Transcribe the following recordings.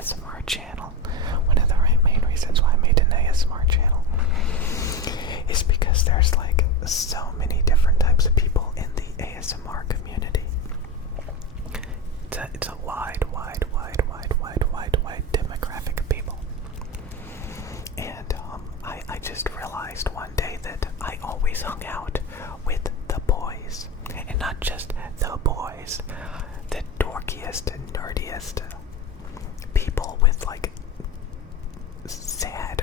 ASMR channel, one of the main reasons why I made an ASMR channel is because there's like so many different types of people in the ASMR community. It's a wide demographic of people. And I just realized one day that I always hung out with the boys. And not just the boys, the dorkiest and nerdiest people with like sad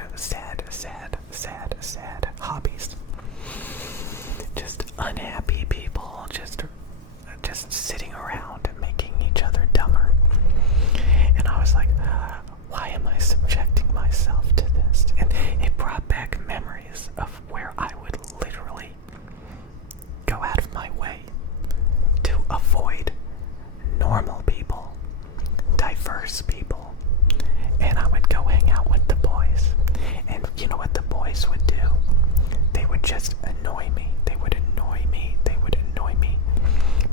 hobbies. Just unhappy people, just sitting around and making each other dumber. And I was like, why am I subjecting myself to this? And it brought back memories of where I would literally go out of my way to avoid normal people, diverse people, and I would go hang out with the boys. And you know what the boys would do? They would just annoy me. They would annoy me. They would annoy me.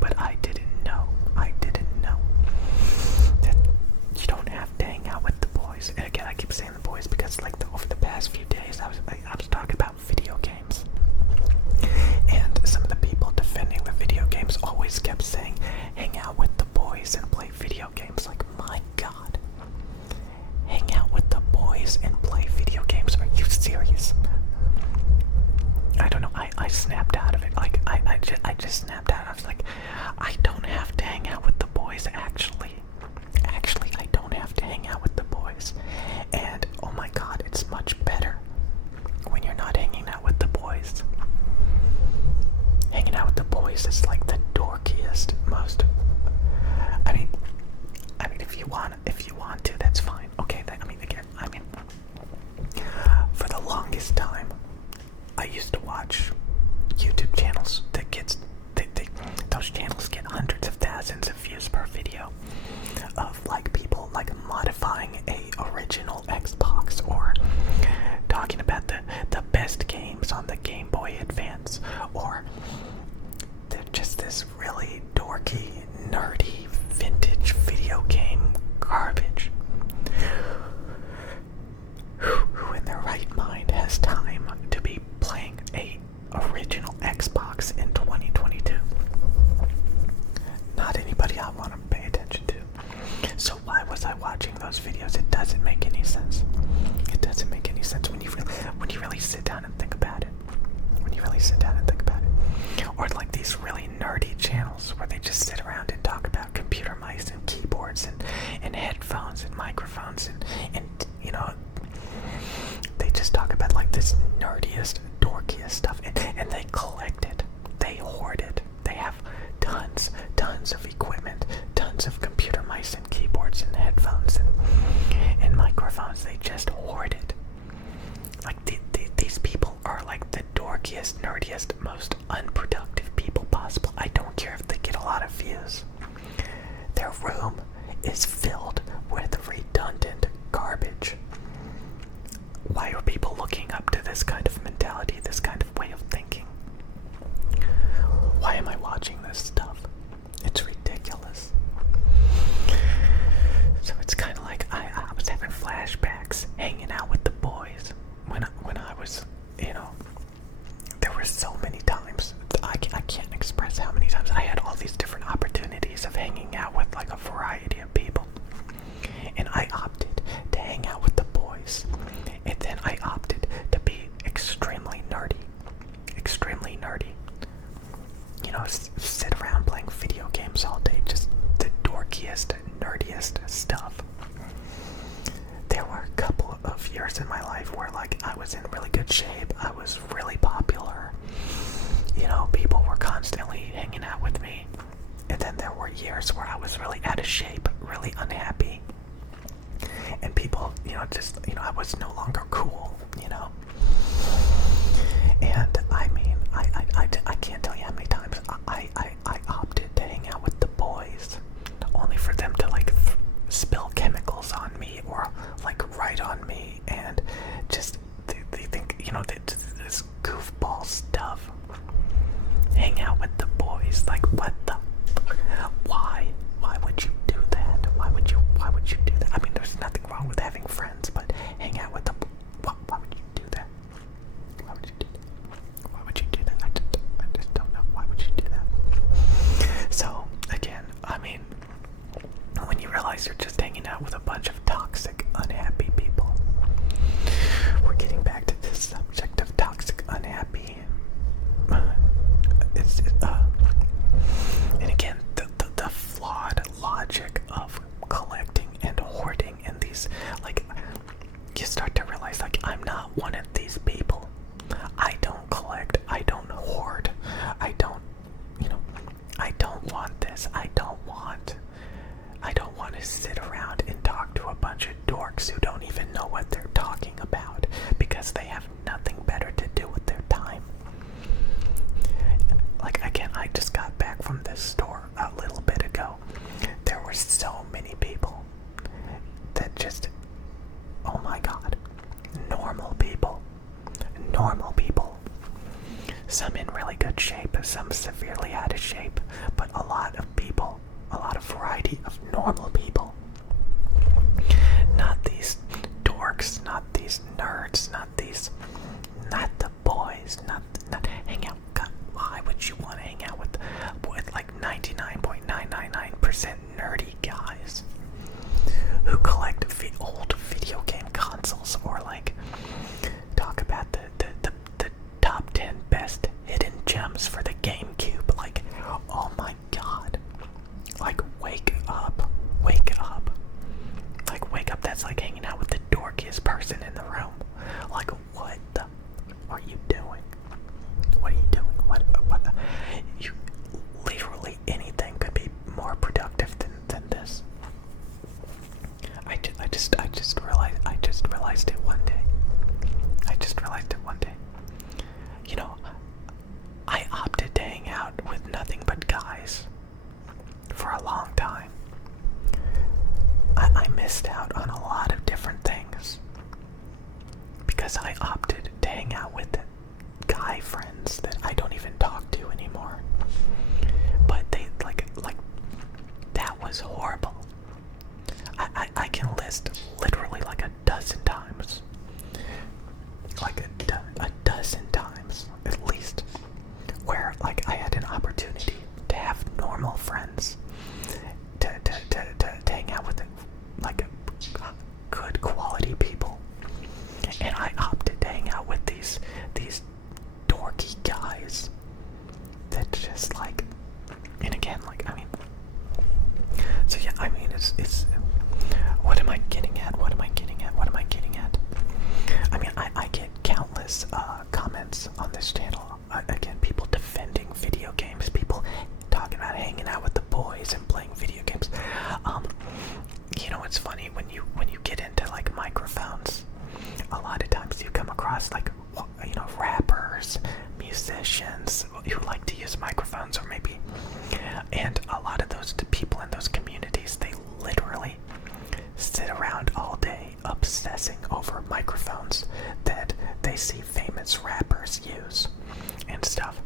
But I didn't know that you don't have to hang out with the boys. And again, I keep saying the boys because like over the past few days I was talking about video games. And some of the people defending the video games always kept saying, hang out with the boys and play video games. Like, my God. Hang out with the boys and play video games? Are you serious? I don't know. I snapped out of it. Like, I just snapped out. I was like, I don't have to hang out with the boys, actually. Actually, I don't have to hang out with the boys. And, oh my God, it's much better when you're not hanging out with the boys. Hanging out with the boys is like the dorkiest, most. I mean, if you want to, that's fine. Okay, for the longest time, I used to watch YouTube channels that those channels get hundreds of thousands of views per video of like people like modifying a original Xbox or talking about the best games on the Game Boy Advance, or they're just this really dorky, nerdy, vintage video game garbage. Who in their right mind has time to be playing a original Xbox in 2022? Not anybody I want to pay attention to. So why was I watching those videos? It doesn't make any sense. It doesn't make any sense when you really sit down and think about it. Or like these really nerdy channels where they just sit around and talk about computer mice and keyboards and headphones and microphones and you know, they just talk about like this nerdiest, dorkiest stuff, and they collect it, they hoard it, they have tons of equipment, tons of computer mice and keyboards and headphones and microphones. They just hoard it. Like these people are like the dorkiest, nerdiest, most unproductive people possible. I don't care if they get a lot of views. Their room is filled with redundant garbage. Why are people looking up to this kind of mentality, this kind of way of thinking? Why am I watching this stuff? It's ridiculous. So it's kind of like I was having flashbacks hanging out with the boys when I was, there were so many times. I can't express how many times I had all these different opportunities of hanging out with like a variety of people. And I opted to hang out with the boys. And then I opted to be extremely nerdy. Sit around playing video games all day, just the dorkiest, nerdiest stuff. There were a couple of years in my life where like I was in really good shape, I was really popular, people were constantly hanging out with me. And then there were years where I was really out of shape, really unhappy, and people, I was no longer cool, And I mean, I can't tell you how many times I opted to hang out with the boys, only for them to like spill chemicals on me or like write on me, and just they think this goofball stuff. Hang out with the boys, like what the? Why would you do that? Why would you do that? I mean, there's nothing who collect old video game consoles, or like talk about the top 10 best hidden gems for the GameCube. Like, oh my god. Like, wake up. Wake up. Like, wake up. That's like hanging out with the dorkiest person in the room. Like, what the are you doing? What are you doing? What you literally anything could be more productive than this. I just realized it one day. You know, I opted to hang out with nothing but guys for a long time. I missed out on a lot of different things because I opted to hang out with guy friends that I don't even talk to anymore. But they like that was horrible. I can list literally like a dozen times. Like a dozen times at least, where like I had an opportunity to have normal friends, to hang out with like good quality people, and I opted to hang out with these dorky guys that just like, and again, like, I mean, so yeah, I mean, it's what am I getting at? I mean, I get countless comments on this channel. Again, people defending video games, people talking about hanging out with the boys and playing video games. You know, it's funny when you get into like microphones. A lot of times you come across like, you know, rappers, musicians who like to use microphones, or maybe, and a lot of those people in those communities, they literally sit around all day obsessing over microphones that they see famous rappers use and stuff,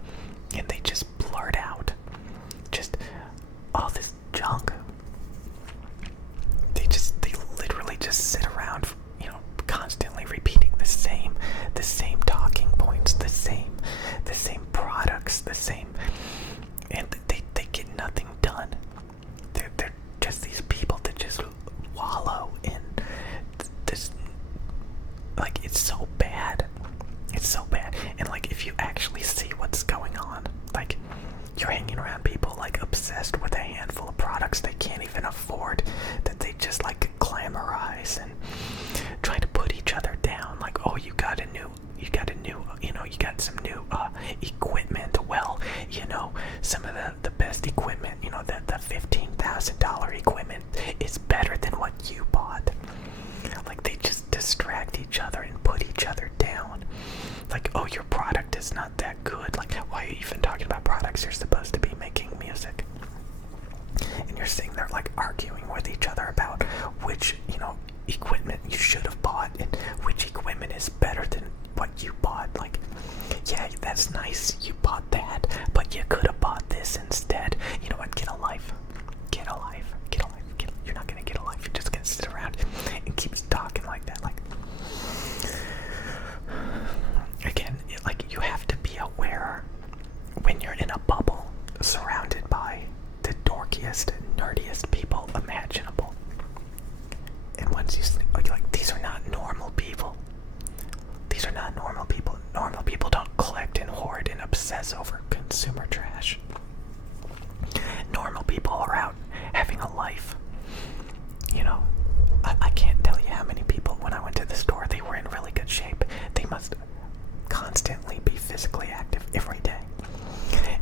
and they just blurt out just all this junk. They literally just sit around, you know, constantly repeating the same talking points, the same products, and they get nothing done. They're just these people that just wallow in this, like, it's so bad, and like, if you actually see what's going on, like, you're hanging around people like obsessed with a handful of products they can't even afford, that they just like glamorize and try to put each other down, like, oh, you got some new equipment. Well, you know, some of the best equipment, you know, the $15,000 equipment is better than what you bought. Like, they just distract each other and put each other down. Like, oh, your product is not that good. Like, why are you even talking about products? You're supposed to be making music. And you're sitting there like arguing with each other about which, you know, equipment you should have bought and which equipment is better than what you bought. Like, yeah, that's nice, you bought that, but you could have bought this instead. You know what? Get a life. You're not gonna get a life. You're just gonna sit around and keep talking like that. Like, again, like, you have to be aware when you're in a bubble surrounded by the dorkiest, nerdiest people imaginable. And once you like, these are not normal people. Normal people don't collect and hoard and obsess over consumer trash. Normal people are out having a life. You know, I can't tell you how many people, when I went to the store, they were in really good shape. They must constantly be physically active every day.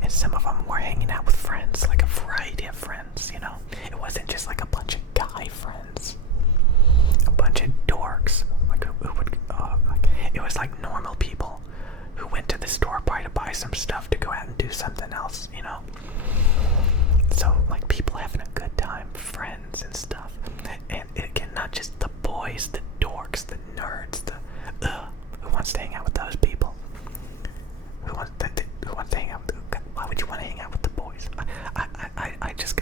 And some of them were hanging out with friends, like a variety of friends, you know. It wasn't just like a bunch of guy friends, a bunch of dorks. Like, it was like normal people who went to the store probably to buy some stuff to go out and do something else, you know. So, like, people having a good time, friends and stuff. And again, not just the boys, the dorks, the nerds, who wants to hang out with those people? Who wants to hang out with? Why would you want to hang out with the boys? I just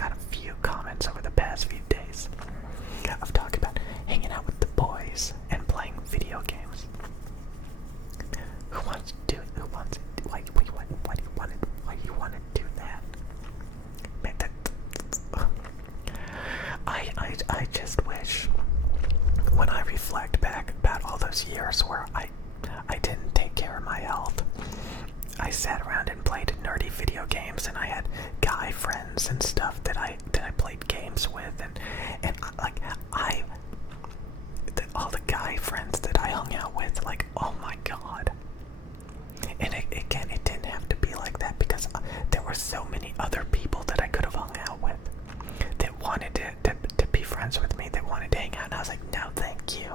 wanted to hang out, and I was like, no, thank you.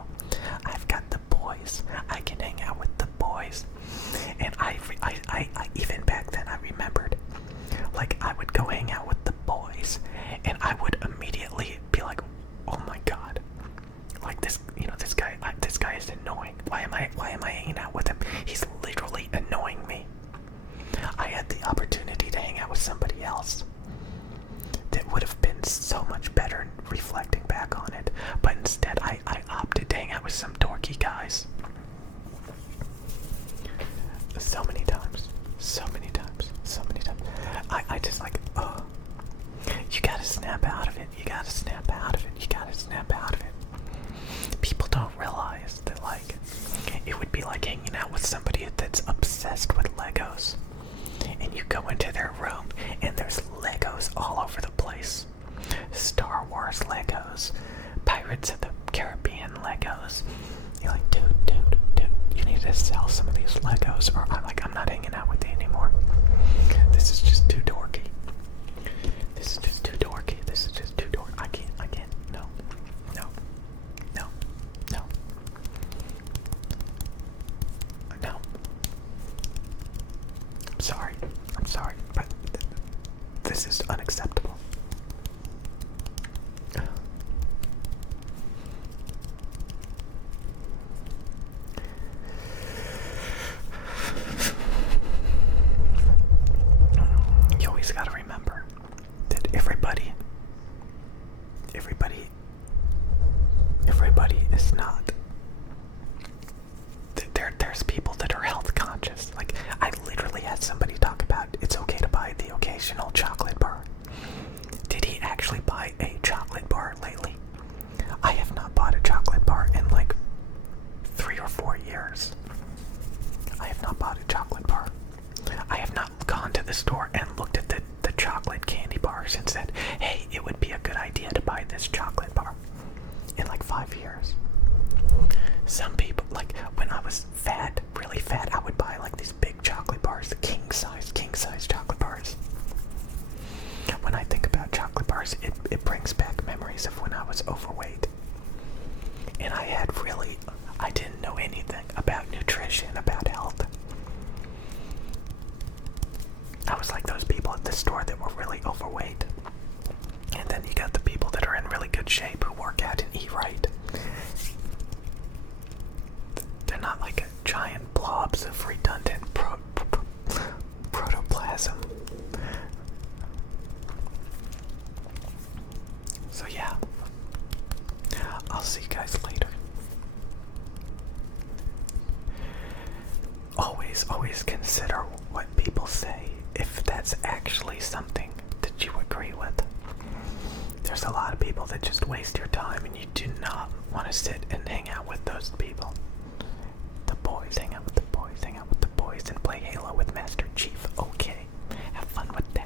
I've got the boys. I can hang out with the boys. And I even back then, I remembered, like, I would go hang out with the boys, and I would immediately be like, oh my god, like this, this guy is annoying. Why am I hanging out with him? He's literally annoying me. I had the opportunity to hang out with somebody else that would have been so much better reflecting back on it, but instead I opted to hang out with some dorky guys. So many times. I just like, oh, you gotta snap out of it. People don't realize that, like, it would be like hanging out with somebody that's obsessed with Legos. And you go into their room and there's Legos all over the place. Star Wars Legos, Pirates of the Caribbean Legos. You're like, dude, you need to sell some of these Legos, or I'm not hanging out with you anymore. This is just too dorky. I can't. No. I'm sorry, but this is unacceptable. You always gotta remember that everybody is not. There's people that are health conscious. Like, I literally had somebody talk about it's okay to buy the occasional chocolate bar. Did he actually buy a chocolate bar lately? I have not bought a chocolate bar in like 3 or 4 years. I have not bought a chocolate bar. I have not gone to the store and looked at the chocolate candy bars and said, hey, it would be a good idea to buy this chocolate bar, in like 5 years. Some people, like, when I was fat, really fat, I would buy like these big chocolate bars, the king size chocolate bars. When I think about chocolate bars, it brings back memories of when I was overweight. And I didn't know anything about nutrition, about health. I was like those people at the store that were really overweight. And then you got the people that are in really good shape who work out and eat right. They're not like giant blobs of redundant protoplasm. So yeah, I'll see you guys later. Always consider what people say, if that's actually something that you agree with. There's a lot of people that just waste your time, and you do not want to sit and hang out with those people. The boys, hang out with the boys, and play Halo with Master Chief. Okay, have fun with that.